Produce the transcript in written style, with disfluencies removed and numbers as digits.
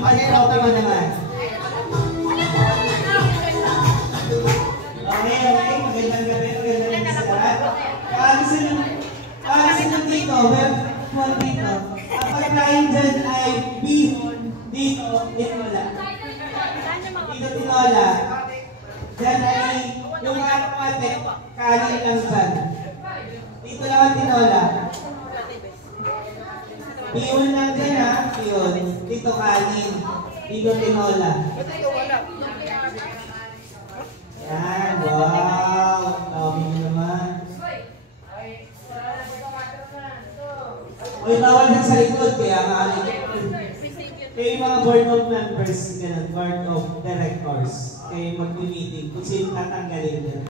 yung pag-trophy mo naman. Okay, okay. Magandang gabi. Magandang gabi sa lahat. Gusto nyo dito, well dito. Ang pagkain dyan ay beef dito, tinola. Dito tinola. Dyan ay yung kapate, kanin lang dyan. Dito lang ang tinola. Piyon lang dyan ha, piyon. Dito kanin. Dito tinola. Yan, wow. Dami nyo naman. Uy, bawal din sa likod, kaya maalit. Kayo yung mga board of members, board of directors, kayo mag-meeting kung sino tatanggalin dyan.